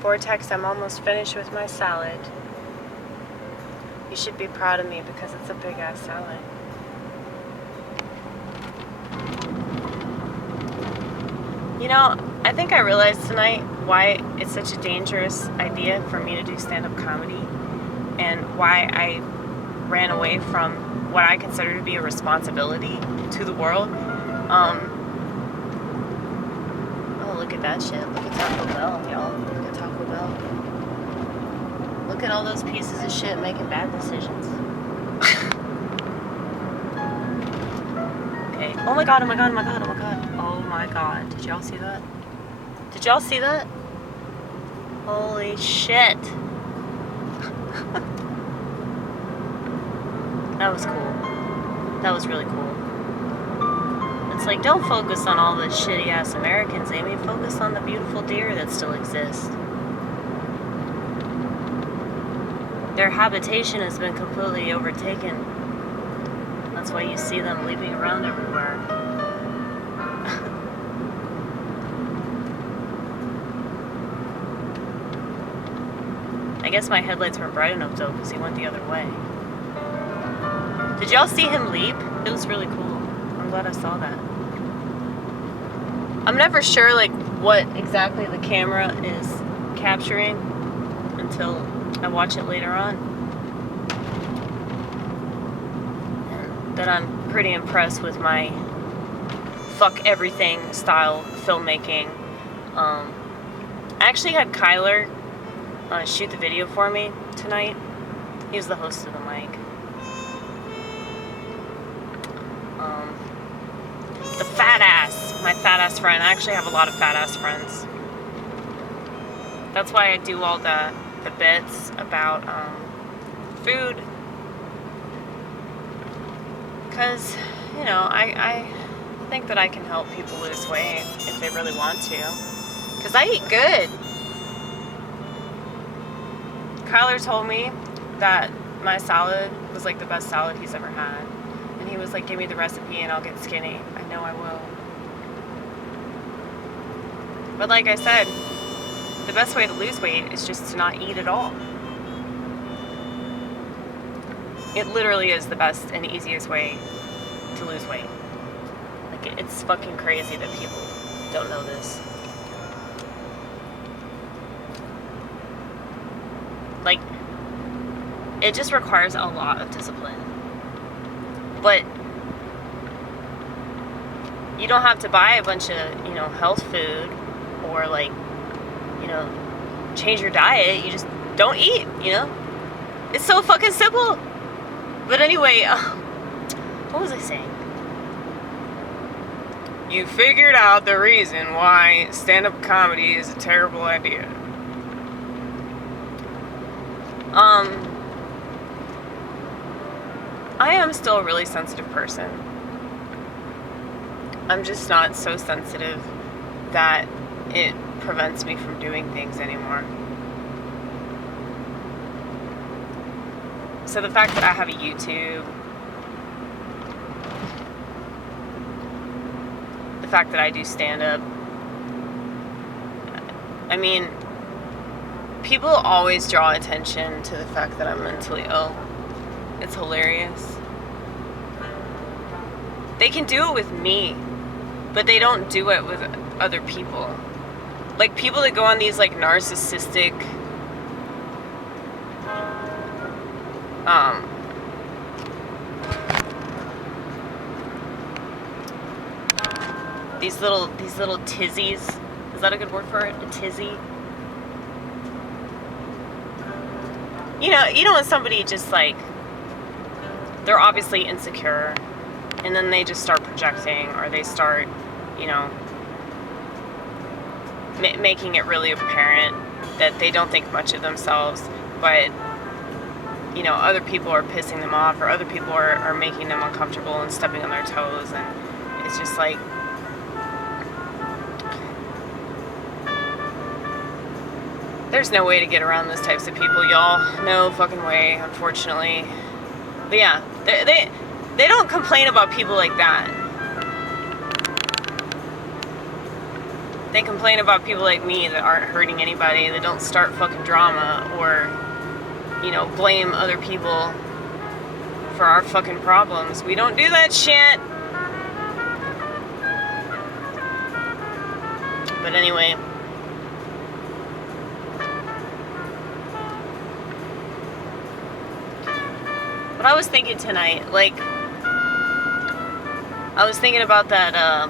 Vortex, I'm almost finished with my salad. You should be proud of me because it's a big ass salad. You know, I think I realized tonight why it's such a dangerous idea for me to do stand-up comedy and why I ran away from what I consider to be a responsibility to the world. Oh, look at that shit. Look at Taco Bell, y'all. Look at Taco Bell. Look at all those pieces of shit making bad decisions. Okay. Oh my god, oh my god, oh my god, oh my god. Oh my god. Did y'all see that? Did y'all see that? Holy shit. That was cool. That was really cool. It's like, don't focus on all the shitty ass Americans, Amy. Focus on the beautiful deer that still exist. Their habitation has been completely overtaken. That's why you see them leaping around everywhere. I guess my headlights weren't bright enough though, because he went the other way. Did y'all see him leap? It was really cool. I'm glad I saw that. I'm never sure like what exactly the camera is capturing until I watch it later on. And then I'm pretty impressed with my fuck everything style filmmaking. I actually had Kyler shoot the video for me tonight. He was the host of the mic. The fat ass, my fat ass friend. I actually have a lot of fat ass friends. That's why I do all the bits about food. Because, you know, I think that I can help people lose weight if they really want to. Because I eat good. Kyler told me that my salad was like the best salad he's ever had. And he was like, give me the recipe and I'll get skinny. I know I will. But like I said, the best way to lose weight is just to not eat at all. It literally is the best and easiest way to lose weight. Like, it's fucking crazy that people don't know this. Like, it just requires a lot of discipline. But you don't have to buy a bunch of, you know, health food or like, you know, change your diet. You just don't eat, you know? It's so fucking simple. But anyway, what was I saying? You figured out the reason why stand-up comedy is a terrible idea. I am still a really sensitive person. I'm just not so sensitive that it prevents me from doing things anymore. So the fact that I have a YouTube, the fact that I do stand-up, I mean, people always draw attention to the fact that I'm mentally ill. It's hilarious. They can do it with me, but they don't do it with other people. Like, people that go on these, like, narcissistic, these little tizzies. Is that a good word for it? A tizzy? You know when somebody just, like, they're obviously insecure, and then they just start projecting, or they start, you know, making it really apparent that they don't think much of themselves, but, you know, other people are pissing them off, or other people are making them uncomfortable and stepping on their toes, and it's just like, there's no way to get around those types of people, y'all. No fucking way, unfortunately. But yeah, they don't complain about people like that. they complain about people like me that aren't hurting anybody, that don't start fucking drama, or, you know, blame other people for our fucking problems. We don't do that shit. But anyway, what I was thinking tonight, like, I was thinking about that,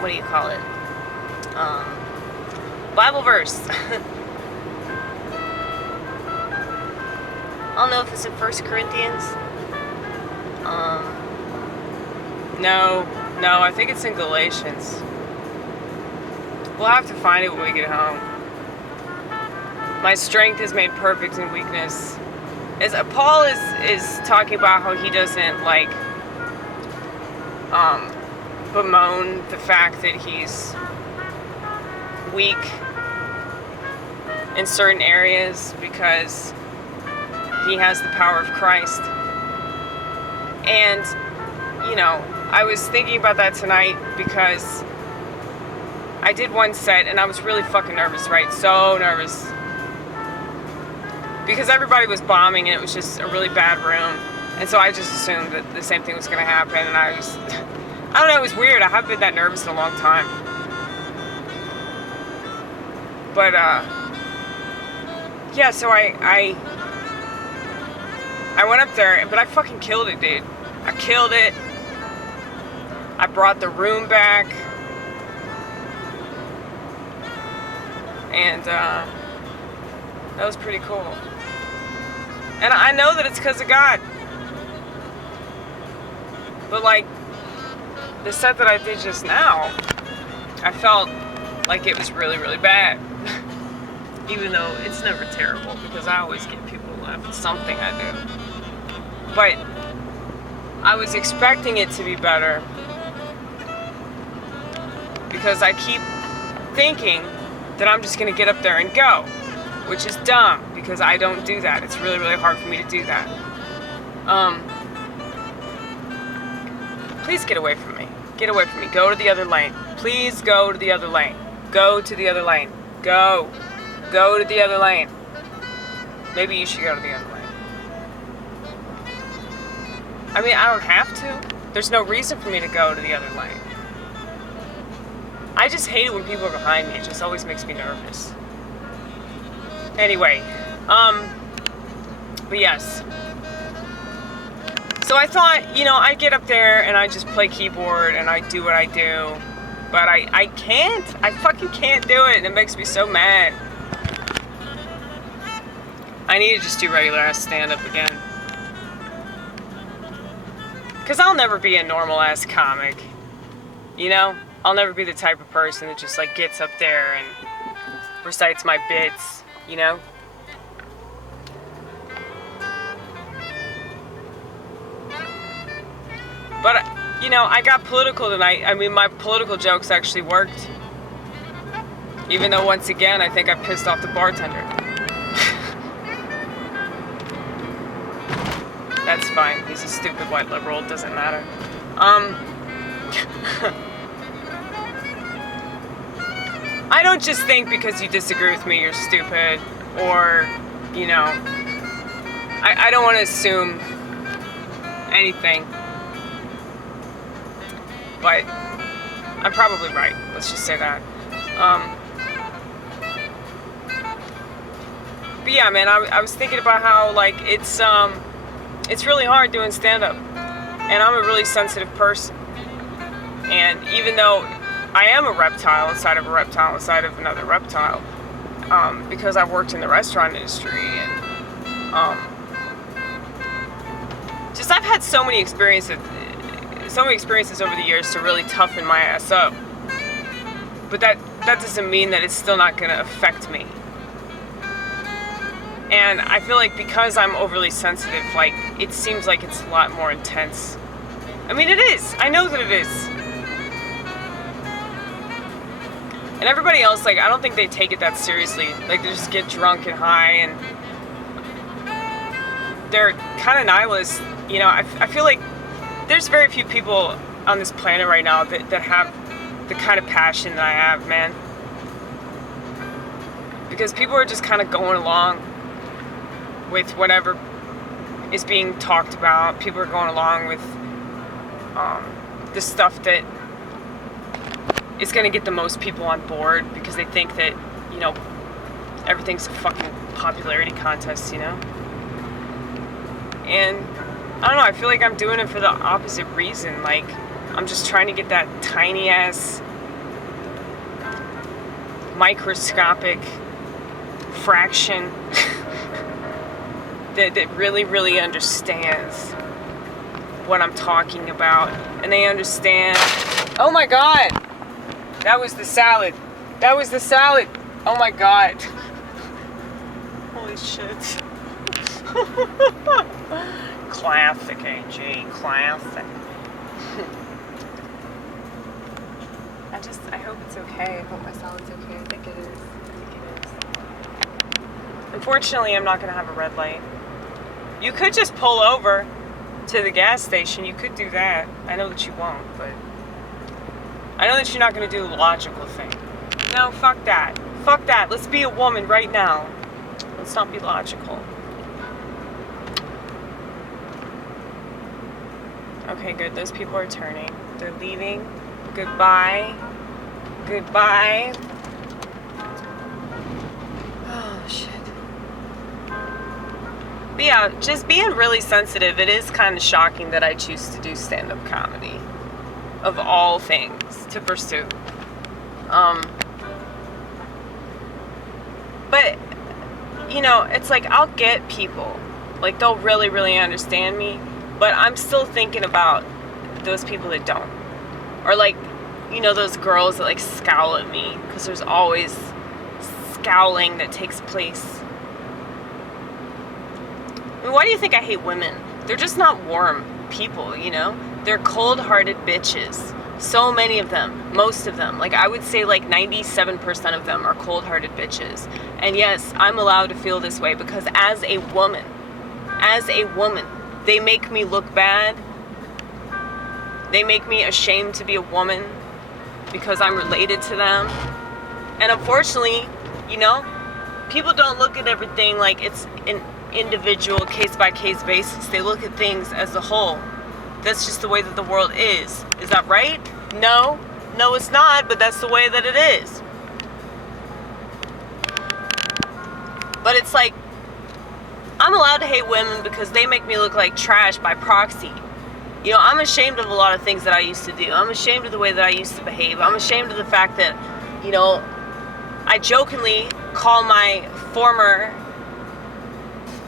what do you call it? Bible verse. I don't know if it's in 1 Corinthians. No, I think it's in Galatians. We'll have to find it when we get home. My strength is made perfect in weakness. As Paul is talking about how he doesn't like bemoan the fact that he's weak in certain areas because he has the power of Christ. And, you know, I was thinking about that tonight because I did one set and I was really fucking nervous, right? So nervous. Because everybody was bombing and it was just a really bad room. And so I just assumed that the same thing was going to happen. And I don't know, it was weird. I haven't been that nervous in a long time. But, yeah, so I went up there, but I fucking killed it, dude. I killed it. I brought the room back. And, that was pretty cool. And I know that it's because of God. But, like, the set that I did just now, I felt like it was really, really bad. Even though it's never terrible, because I always get people to laugh at something I do. But I was expecting it to be better because I keep thinking that I'm just going to get up there and go, which is dumb because I don't do that. It's really, really hard for me to do that. Please get away from me. Get away from me. Go to the other lane. Please go to the other lane. Go to the other lane. Go. Go to the other lane. Maybe you should go to the other lane. I mean, I don't have to. There's no reason for me to go to the other lane. I just hate it when people are behind me. It just always makes me nervous. Anyway, but yes. So I thought, you know, I get up there and I just play keyboard and I do what I do. But I can't. I fucking can't do it and it makes me so mad. I need to just do regular ass stand-up again. Because I'll never be a normal ass comic. You know? I'll never be the type of person that just like gets up there and recites my bits, you know? But, you know, I got political tonight. I mean, my political jokes actually worked. Even though, once again, I think I pissed off the bartender. That's fine. He's a stupid white liberal. It doesn't matter. I don't just think because you disagree with me you're stupid. Or, you know, I don't want to assume anything. But I'm probably right. Let's just say that. But yeah, man, I was thinking about how, like, it's really hard doing stand-up. And I'm a really sensitive person. And even though I am a reptile inside of a reptile inside of another reptile, because I've worked in the restaurant industry and just I've had so many experiences over the years to really toughen my ass up. But that doesn't mean that it's still not going to affect me. And I feel like because I'm overly sensitive, like, it seems like it's a lot more intense. I mean, it is. I know that it is. And everybody else, like, I don't think they take it that seriously. Like, they just get drunk and high and they're kind of nihilists. You know, I feel like there's very few people on this planet right now that have the kind of passion that I have, man. Because people are just kind of going along with whatever is being talked about. People are going along with the stuff that is going to get the most people on board, because they think that, you know, everything's a fucking popularity contest, you know? And I don't know, I feel like I'm doing it for the opposite reason. Like, I'm just trying to get that tiny ass microscopic fraction that really, really understands what I'm talking about. And they understand, oh my God, that was the salad. That was the salad. Oh my God. Holy shit. Classic, AG, classic. I hope it's okay. I hope my salad's okay. I think it is. Unfortunately, I'm not going to have a red light. You could just pull over to the gas station. You could do that. I know that you won't, but I know that you're not going to do the logical thing. No, fuck that. Fuck that. Let's be a woman right now. Let's not be logical. Okay, good. Those people are turning. They're leaving. Goodbye. Goodbye. Oh, shit. But yeah, just being really sensitive, it is kind of shocking that I choose to do stand-up comedy. Of all things to pursue. But, you know, it's like I'll get people. Like, they'll really, really understand me. But I'm still thinking about those people that don't. Or like, you know, those girls that like scowl at me. Because there's always scowling that takes place. I mean, why do you think I hate women? They're just not warm people, you know? They're cold-hearted bitches. So many of them. Most of them. Like, I would say like 97% of them are cold-hearted bitches. And yes, I'm allowed to feel this way because as a woman, they make me look bad. They make me ashamed to be a woman because I'm related to them. And unfortunately, you know, people don't look at everything like it's an individual case-by-case basis. They look at things as a whole. That's just the way that the world is. Is that right? No. No, it's not, but that's the way that it is. But it's like, I'm allowed to hate women because they make me look like trash by proxy. You know, I'm ashamed of a lot of things that I used to do. I'm ashamed of the way that I used to behave. I'm ashamed of the fact that, you know, I jokingly call my former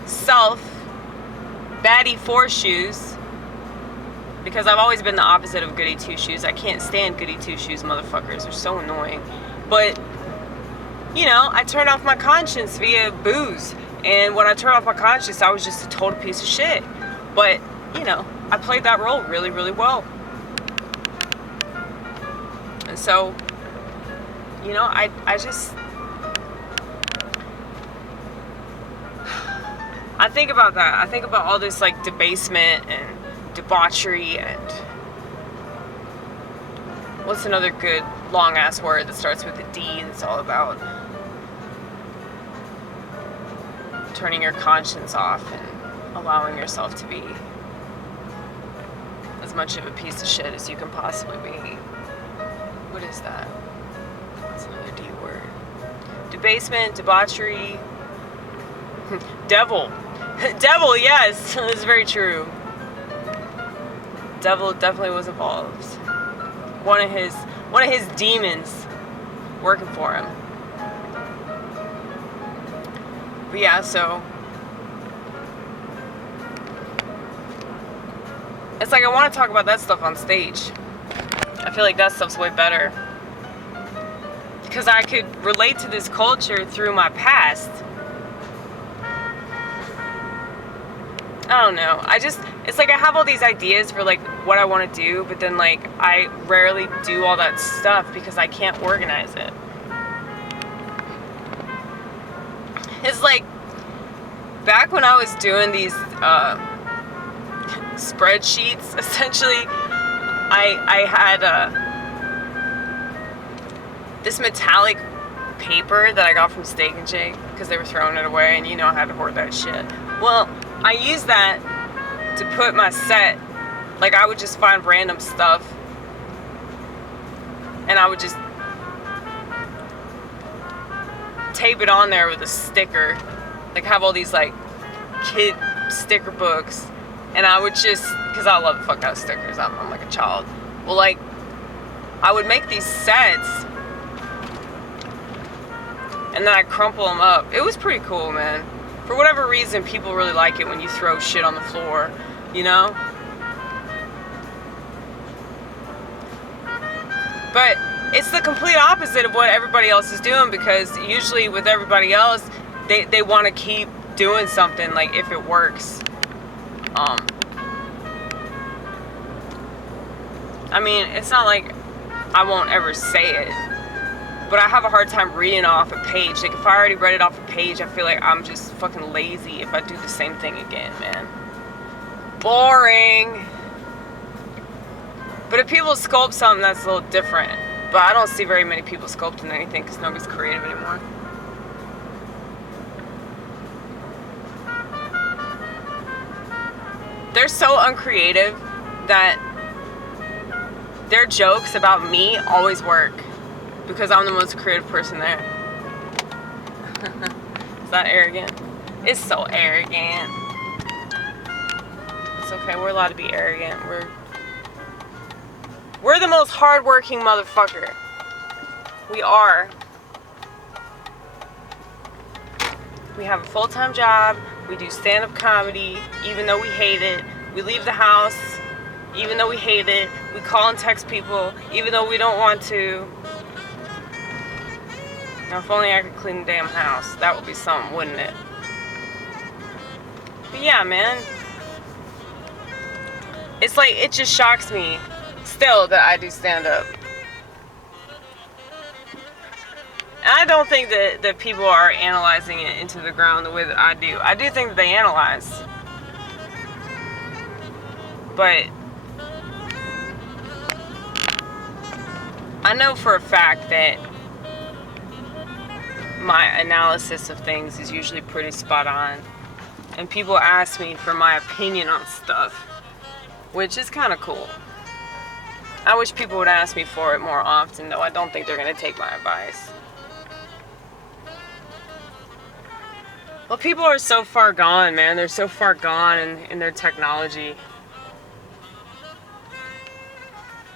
self Baddie Four Shoes because I've always been the opposite of Goody Two Shoes. I can't stand Goody Two Shoes motherfuckers. They're so annoying. But, you know, I turned off my conscience via booze. And when I turned off my conscience, I was just a total piece of shit. But, you know, I played that role really, really well. And so, you know, I just... I think about that. I think about all this, like, debasement and debauchery and... What's another good long-ass word that starts with a D that's all about turning your conscience off and allowing yourself to be as much of a piece of shit as you can possibly be. What is that? That's another D word. Debasement, debauchery, devil. Devil, yes, that's very true. Devil definitely was involved. One of his demons working for him. But yeah, so it's like I want to talk about that stuff on stage. I feel like that stuff's way better because I could relate to this culture through my past. I don't know. It's like I have all these ideas for like what I want to do, but then like I rarely do all that stuff because I can't organize it. It's like back when I was doing these spreadsheets. Essentially, I had this metallic paper that I got from Steak and Shake because they were throwing it away, and you know I had to hoard that shit. Well, I used that to put my set. Like, I would just find random stuff, and I would just tape it on there with a sticker. Like, have all these like kid sticker books, and I would just, because I love the fuck out of stickers, I'm like a child. Well, like, I would make these sets, and then I'd crumple them up. It was pretty cool, man. For whatever reason, people really like it when you throw shit on the floor, you know? But it's the complete opposite of what everybody else is doing, because usually with everybody else, they want to keep doing something, like, if it works. I mean, it's not like I won't ever say it, but I have a hard time reading off a page. Like, if I already read it off a page, I feel like I'm just fucking lazy if I do the same thing again, man. Boring. But if people sculpt something, that's a little different. But I don't see very many people sculpting anything because nobody's creative anymore. They're so uncreative that their jokes about me always work because I'm the most creative person there. Is that arrogant? It's so arrogant. It's okay, we're allowed to be arrogant. We're the most hardworking motherfucker. We are. We have a full-time job. We do stand-up comedy, even though we hate it. We leave the house, even though we hate it. We call and text people, even though we don't want to. Now, if only I could clean the damn house. That would be something, wouldn't it? But yeah, man. It's like, it just shocks me still that I do stand-up. I don't think that people are analyzing it into the ground the way that I do. I do think that they analyze. But I know for a fact that my analysis of things is usually pretty spot on. And people ask me for my opinion on stuff, which is kind of cool. I wish people would ask me for it more often, though I don't think they're going to take my advice. Well, people are so far gone, man. They're so far gone in their technology.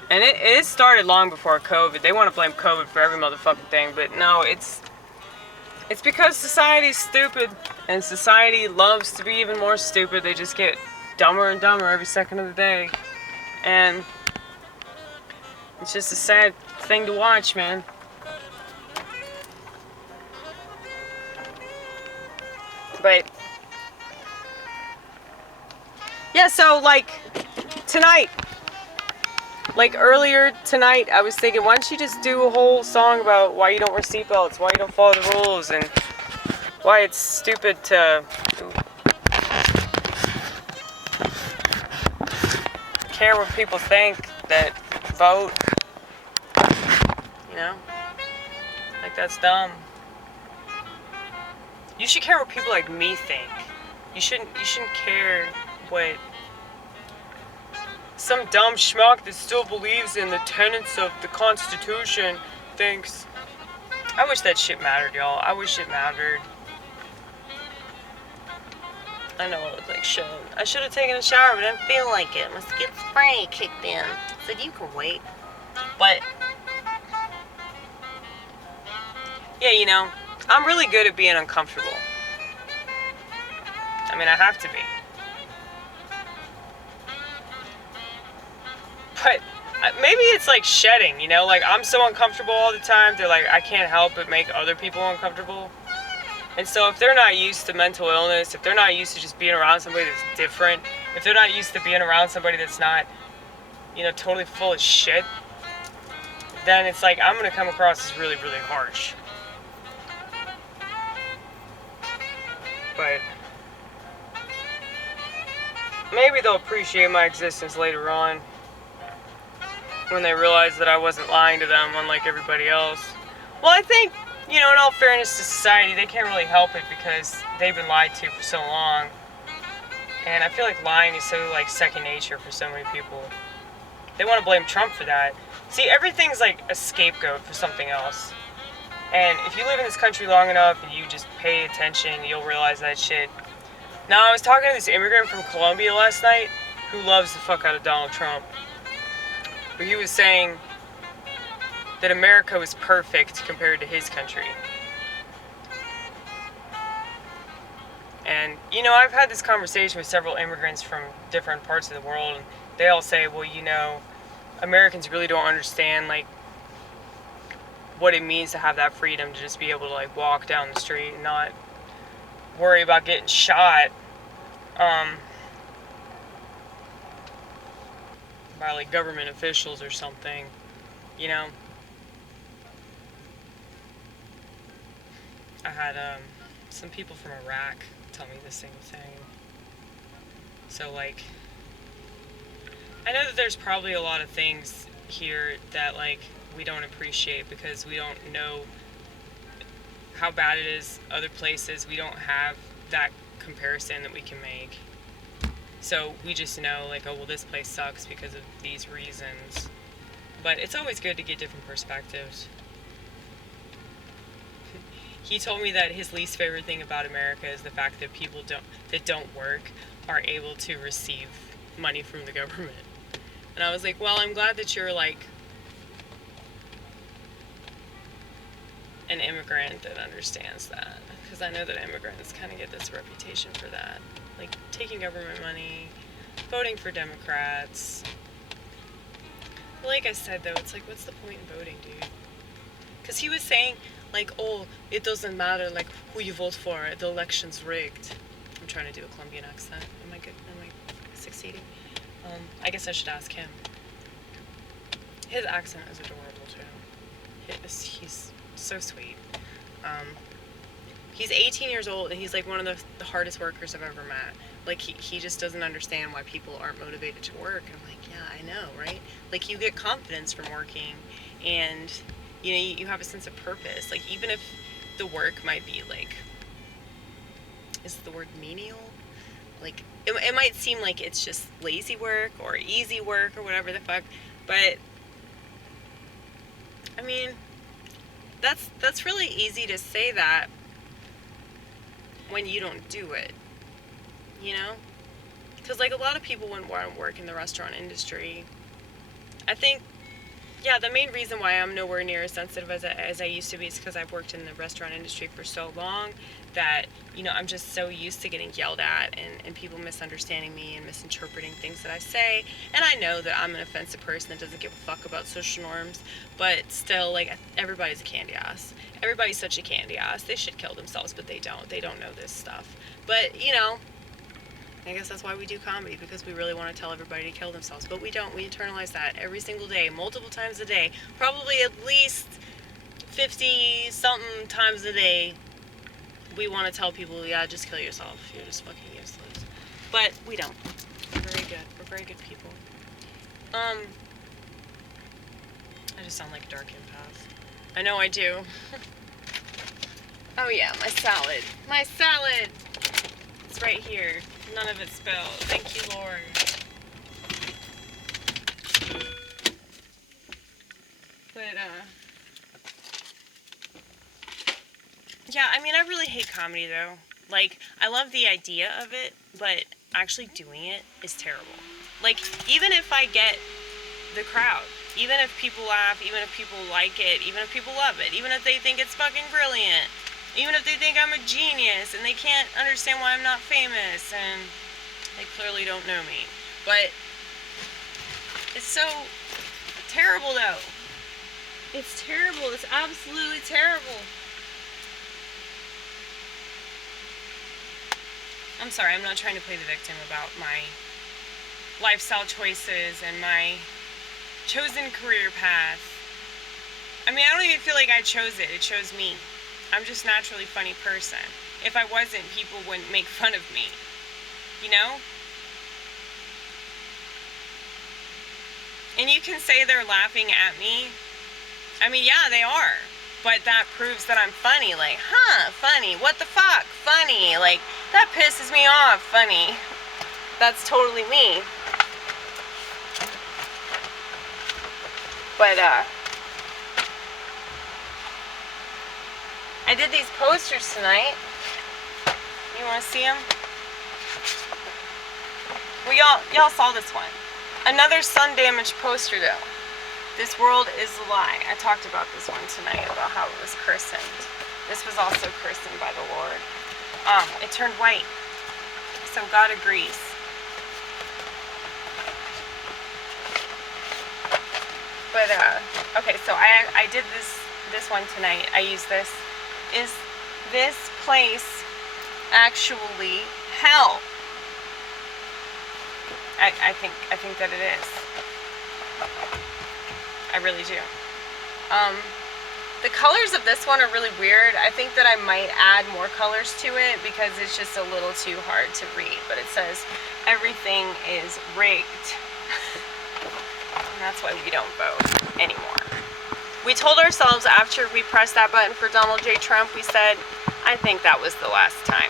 And it started long before COVID. They want to blame COVID for every motherfucking thing, but no, it's because society's stupid, and society loves to be even more stupid. They just get dumber and dumber every second of the day. And it's just a sad thing to watch, man. But yeah, so like tonight, like earlier tonight, I was thinking, why don't you just do a whole song about why you don't wear seatbelts, why you don't follow the rules, and why it's stupid to care what people think that vote, you know? Like, that's dumb. You should care what people like me think. You shouldn't care what some dumb schmuck that still believes in the tenets of the Constitution thinks. I wish that shit mattered, y'all. I wish it mattered. I know I look like shit. I should have taken a shower, but I didn't feel like it. My schizophrenia kicked in. Said you can wait. But yeah, you know, I'm really good at being uncomfortable. I mean, I have to be. But maybe it's like shedding, you know? Like, I'm so uncomfortable all the time, they're like, I can't help but make other people uncomfortable. And so if they're not used to mental illness, if they're not used to just being around somebody that's different, if they're not used to being around somebody that's not, you know, totally full of shit, then it's like, I'm gonna come across as really, really harsh. But maybe they'll appreciate my existence later on when they realize that I wasn't lying to them unlike everybody else. Well, I think, in all fairness to society, they can't really help it because they've been lied to for so long. And I feel like lying is so, second nature for so many people. They want to blame Trump for that. See, everything's like a scapegoat for something else. And if you live in this country long enough and you just pay attention, you'll realize that shit. Now, I was talking to this immigrant from Colombia last night who loves the fuck out of Donald Trump. But he was saying that America was perfect compared to his country. And, I've had this conversation with several immigrants from different parts of the world, and they all say, well, Americans really don't understand, what it means to have that freedom to just be able to, walk down the street and not worry about getting shot, by, government officials or something, I had, some people from Iraq tell me the same thing. So, I know that there's probably a lot of things here that, we don't appreciate because we don't know how bad it is other places. We don't have that comparison that we can make. So we just know, oh, well, this place sucks because of these reasons. But it's always good to get different perspectives. He told me that his least favorite thing about America is the fact that people that don't work are able to receive money from the government. And I was like, well, I'm glad that you're an immigrant that understands that, because I know that immigrants kind of get this reputation for that, taking government money, voting for Democrats. But like I said, though, it's what's the point in voting, dude? Because he was saying, oh, it doesn't matter, who you vote for, the election's rigged. I'm trying to do a Colombian accent. Am I good? Am I succeeding? I guess I should ask him. His accent is adorable, too. He's so sweet. He's 18 years old, and he's, one of the hardest workers I've ever met. He just doesn't understand why people aren't motivated to work. And I'm like, yeah, I know, right? You get confidence from working, and, you have a sense of purpose. Even if the work might be, is the word menial? It might seem like it's just lazy work or easy work or whatever the fuck, but, I mean, that's really easy to say that when you don't do it, Because, a lot of people wouldn't want to work in the restaurant industry. I think, yeah, the main reason why I'm nowhere near as sensitive as I used to be is because I've worked in the restaurant industry for so long that, I'm just so used to getting yelled at and people misunderstanding me and misinterpreting things that I say. And I know that I'm an offensive person that doesn't give a fuck about social norms, but still, everybody's a candy ass. Everybody's such a candy ass. They should kill themselves, but they don't. They don't know this stuff. But, I guess that's why we do comedy, because we really want to tell everybody to kill themselves. But we don't. We internalize that every single day, multiple times a day, probably at least 50-something times a day. We want to tell people, yeah, just kill yourself. You're just fucking useless. But we don't. We're very good. We're very good people. I just sound like a dark empath. I know I do. Oh yeah, my salad. My salad! It's right here. None of it spilled. Thank you, Lord. But, yeah, I mean, I really hate comedy, though. I love the idea of it, but actually doing it is terrible. Even if I get the crowd, even if people laugh, even if people like it, even if people love it, even if they think it's fucking brilliant, even if they think I'm a genius and they can't understand why I'm not famous and they clearly don't know me. But it's so terrible, though. It's terrible. It's absolutely terrible. I'm sorry, I'm not trying to play the victim about my lifestyle choices and my chosen career path. I mean, I don't even feel like I chose it. It chose me. I'm just naturally a funny person. If I wasn't, people wouldn't make fun of me. And you can say they're laughing at me. I mean, yeah, they are. But that proves that I'm funny. Like, huh, funny. What the fuck? Funny. Like, that pisses me off. Funny. That's totally me. But, I did these posters tonight. You want to see them? Well, y'all saw this one. Another sun-damaged poster, though. This world is a lie. I talked about this one tonight, about how it was christened. This was also christened by the Lord. It turned white. So God agrees. But, okay, so I did this one tonight. I used this. Is this place actually hell? I think that it is. I really do. The colors of this one are really weird. I think that I might add more colors to it because it's just a little too hard to read. But it says everything is rigged. And that's why we don't vote anymore. We told ourselves after we pressed that button for Donald J. Trump, we said, I think that was the last time.